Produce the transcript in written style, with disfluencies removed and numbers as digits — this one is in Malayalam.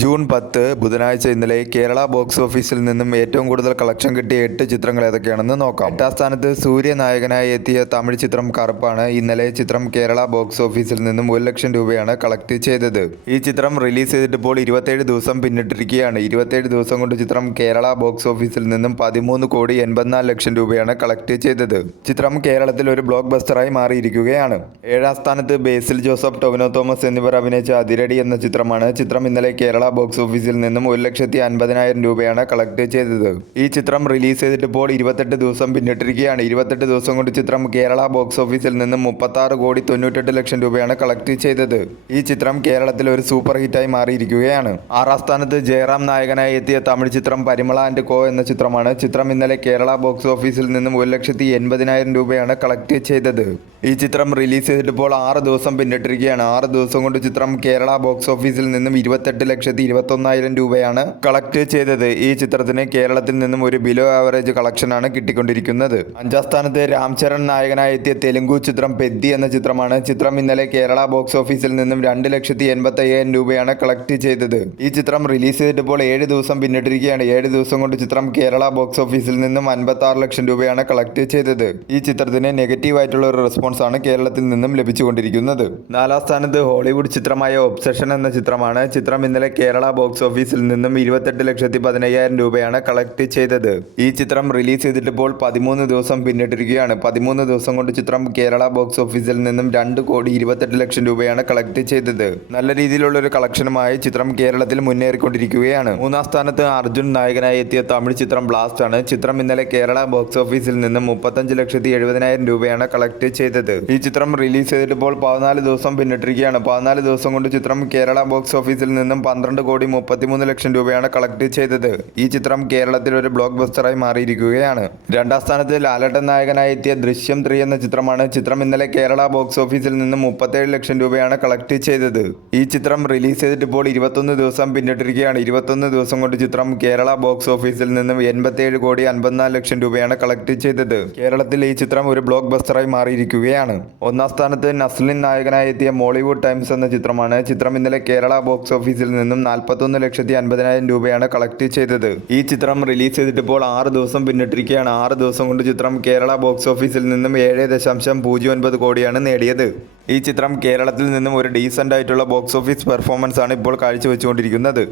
ജൂൺ 10 ബുധനാഴ്ച ഇന്നലെ കേരള ബോക്സ് ഓഫീസിൽ നിന്നും ഏറ്റവും കൂടുതൽ കളക്ഷൻ കിട്ടിയ 8 ചിത്രങ്ങൾ ഏതൊക്കെയാണെന്ന് നോക്കാം. 8ാം സ്ഥാനത്ത് സൂര്യ നായകനായി എത്തിയ തമിഴ് ചിത്രം കറുപ്പാണ്. ഇന്നലെ ചിത്രം കേരള ബോക്സ് ഓഫീസിൽ നിന്നും 1 ലക്ഷം രൂപയാണ് കളക്ട് ചെയ്തത്. ഈ ചിത്രം റിലീസ് ചെയ്തിട്ടിപ്പോൾ 27 ദിവസം പിന്നിട്ടിരിക്കുകയാണ്. 27 ദിവസം കൊണ്ട് ചിത്രം കേരള ബോക്സ് ഓഫീസിൽ നിന്നും 13,84 ലക്ഷം രൂപയാണ് കളക്ട് ചെയ്തത്. ചിത്രം കേരളത്തിൽ ഒരു ബ്ലോക്ക് ബസ്റ്ററായി മാറിയിരിക്കുകയാണ്. 7ാം സ്ഥാനത്ത് ബേസിൽ ജോസഫ്, ടൊവിനോ തോമസ് എന്നിവർ അഭിനയിച്ച അതിരടി എന്ന ചിത്രമാണ്. ചിത്രം ഇന്നലെ കേരള ബോക്സ് ഓഫീസിൽ നിന്നും 1,50,000 രൂപയാണ് കളക്ട് ചെയ്തത്. ഈ ചിത്രം റിലീസ് ചെയ്തിട്ടിപ്പോൾ 28 ദിവസം പിന്നിട്ടിരിക്കുകയാണ്. 28 ദിവസം കൊണ്ട് ചിത്രം കേരള ബോക്സ് ഓഫീസിൽ നിന്നും 36,98 ലക്ഷം രൂപയാണ് കളക്ട് ചെയ്തത്. ഈ ചിത്രം കേരളത്തിൽ ഒരു സൂപ്പർ ഹിറ്റായി മാറിയിരിക്കുകയാണ്. 6ാം സ്ഥാനത്ത് ജയറാം നായകനായി എത്തിയ തമിഴ് ചിത്രം പരിമള ആൻഡ് കോ എന്ന ചിത്രമാണ്. ചിത്രം ഇന്നലെ കേരള ബോക്സ് ഓഫീസിൽ നിന്നും 1,80,000 രൂപയാണ് കളക്ട് ചെയ്തത്. ഈ ചിത്രം റിലീസ് ചെയ്തിട്ടിപ്പോൾ 6 ദിവസം പിന്നിട്ടിരിക്കുകയാണ്. 6 ദിവസം കൊണ്ട് ചിത്രം കേരള ബോക്സ് ഓഫീസിൽ നിന്നും 28,21,000 രൂപയാണ് കളക്ട് ചെയ്തത്. ഈ ചിത്രത്തിന് കേരളത്തിൽ നിന്നും ഒരു ബിലോ ആവറേജ് കളക്ഷനാണ് കിട്ടിക്കൊണ്ടിരിക്കുന്നത്. 5ാം സ്ഥാനത്ത് രാം ചരൺ നായകനായി എത്തിയ തെലുങ്കു ചിത്രം പെദ്ദി എന്ന ചിത്രമാണ്. ചിത്രം ഇന്നലെ കേരള ബോക്സ് ഓഫീസിൽ നിന്നും 2,85,000 രൂപയാണ് കളക്ട് ചെയ്തത്. ഈ ചിത്രം റിലീസ് ചെയ്തിട്ടിപ്പോൾ 7 ദിവസം പിന്നിട്ടിരിക്കുകയാണ്. 7 ദിവസം കൊണ്ട് ചിത്രം കേരള ബോക്സ് ഓഫീസിൽ നിന്നും 56 ലക്ഷം രൂപയാണ് കളക്ട് ചെയ്തത്. ഈ ചിത്രത്തിന് നെഗറ്റീവായിട്ടുള്ള ഒരു റെസ്പോൺസ് ആണ് കേരളത്തിൽ നിന്നും ലഭിച്ചുകൊണ്ടിരിക്കുന്നത്. 4ാം സ്ഥാനത്ത് ഹോളിവുഡ് ചിത്രമായ ഒബ്സഷൻ എന്ന ചിത്രമാണ്. ചിത്രം ഇന്നലെ കേരള ബോക്സ് ഓഫീസിൽ നിന്നും 28,15,000 രൂപയാണ് കളക്ട് ചെയ്തത്. ഈ ചിത്രം റിലീസ് ചെയ്തിട്ടിപ്പോൾ 13 ദിവസം പിന്നിട്ടിരിക്കുകയാണ്. 13 ദിവസം കൊണ്ട് ചിത്രം കേരള ബോക്സ് ഓഫീസിൽ നിന്നും 2,28 ലക്ഷം രൂപയാണ് കളക്ട് ചെയ്തത്. നല്ല രീതിയിലുള്ള ഒരു കളക്ഷനുമായി ചിത്രം കേരളത്തിൽ മുന്നേറിക്കൊണ്ടിരിക്കുകയാണ്. 3ാം സ്ഥാനത്ത് അർജുൻ നായകനായി എത്തിയ തമിഴ് ചിത്രം ബ്ലാസ്റ്റ് ആണ്. ചിത്രം ഇന്നലെ കേരള ബോക്സ് ഓഫീസിൽ നിന്നും 35,70,000 രൂപയാണ് കളക്ട് ചെയ്തത്. ഈ ചിത്രം റിലീസ് ചെയ്തിട്ടിപ്പോൾ 14 ദിവസം പിന്നിട്ടിരിക്കുകയാണ്. 14 ദിവസം കൊണ്ട് ചിത്രം കേരള ബോക്സ് ഓഫീസിൽ നിന്നും 12,33 ലക്ഷം രൂപയാണ് കളക്ട് ചെയ്തത്. ഈ ചിത്രം കേരളത്തിൽ ഒരു ബ്ലോക്ക് ബസ്റ്ററായി മാറിയിരിക്കുകയാണ്. 2ാം സ്ഥാനത്ത് ലാലേട്ടൻ നായകനായി എത്തിയ ദൃശ്യം 3 എന്ന ചിത്രമാണ്. ചിത്രം ഇന്നലെ കേരള ബോക്സ് ഓഫീസിൽ നിന്നും 37 ലക്ഷം രൂപയാണ് കളക്ട് ചെയ്തത്. ഈ ചിത്രം റിലീസ് ചെയ്തിട്ടിപ്പോൾ 21 ദിവസം പിന്നിട്ടിരിക്കുകയാണ്. 21 ദിവസം കൊണ്ട് ചിത്രം കേരള ബോക്സ് ഓഫീസിൽ നിന്നും 87,54 ലക്ഷം രൂപയാണ് കളക്ട് ചെയ്തത്. കേരളത്തിൽ ഈ ചിത്രം ഒരു ബ്ലോക്ക് ബസ്റ്ററായി മാറിയിരിക്കുകയാണ്. 1ാം സ്ഥാനത്ത് നസ്ലിൻ നായകനായി എത്തിയ മോളിവുഡ് ടൈംസ് എന്ന ചിത്രമാണ്. ചിത്രം ഇന്നലെ കേരള ബോക്സ് ഓഫീസിൽ നിന്നും 41,50,000 രൂപയാണ് കളക്ട് ചെയ്തത്. ഈ ചിത്രം റിലീസ് ചെയ്തിട്ടിപ്പോൾ 6 ദിവസം പിന്നിട്ടിരിക്കുകയാണ്. 6 ദിവസം കൊണ്ട് ചിത്രം കേരള ബോക്സ് ഓഫീസിൽ നിന്നും 7.09 കോടിയാണ് നേടിയത്. ഈ ചിത്രം കേരളത്തിൽ നിന്നും ഒരു ഡീസൻ്റ് ആയിട്ടുള്ള ബോക്സ് ഓഫീസ് പെർഫോമൻസ് ആണ് ഇപ്പോൾ കാഴ്ചവെച്ചുകൊണ്ടിരിക്കുന്നത്.